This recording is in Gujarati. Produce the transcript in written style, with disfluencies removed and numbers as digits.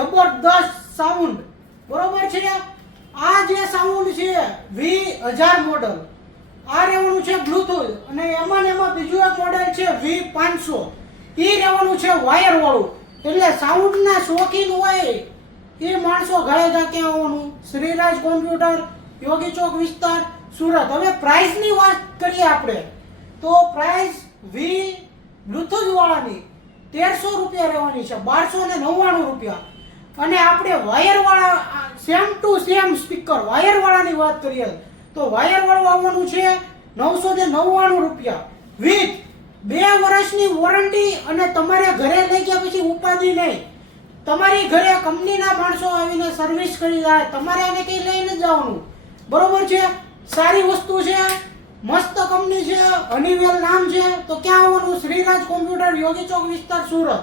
જબરદસ્ત સાઉન્ડ, બરોબર છે। આ જે સાઉન્ડ છે V1000 મોડલ, આ રહેવાનું છે બ્લૂટૂથ, અને એમાં ને એમાં બીજું એક મોડેલ છે V500, એ રહેવાનું છે વાયર વાળું। એટલે સાઉન્ડના શોખીન હોય એ માણસો ઘરે જા ક્યાં આવવાનું? શ્રીરાજ કોમ્પ્યુટર, યોગી ચોક વિસ્તાર, સુરત। હવે પ્રાઇસની વાત કરીએ આપણે તો પ્રાઇસ બ્લૂટૂથ વાળાની 1300 રૂપિયા રહેવાની છે, 1299 રૂપિયા। અને આપણે વાયર વાળા same to same speaker wire વાળાની વાત કરીએ તો વાયર વાળું આવવાનું છે 999 રૂપિયા વિથ 2 વર્ષની વોરંટી। અને તમારે ઘરે લઈ ગયા પછી ઉપાધિ નહીં, તમારી ઘરે કંપનીના માણસો આવીને સર્વિસ કરી જાય, તમારે આને કઈ લઈને જવાનું, બરોબર છે। સારી વસ્તુ છે, મસ્ત કંપની છે, હનીવેલ નામ છે। તો ક્યાં આવવાનું? શ્રીરાજ કોમ્પ્યુટર, યોગી ચોક વિસ્તાર, સુરત।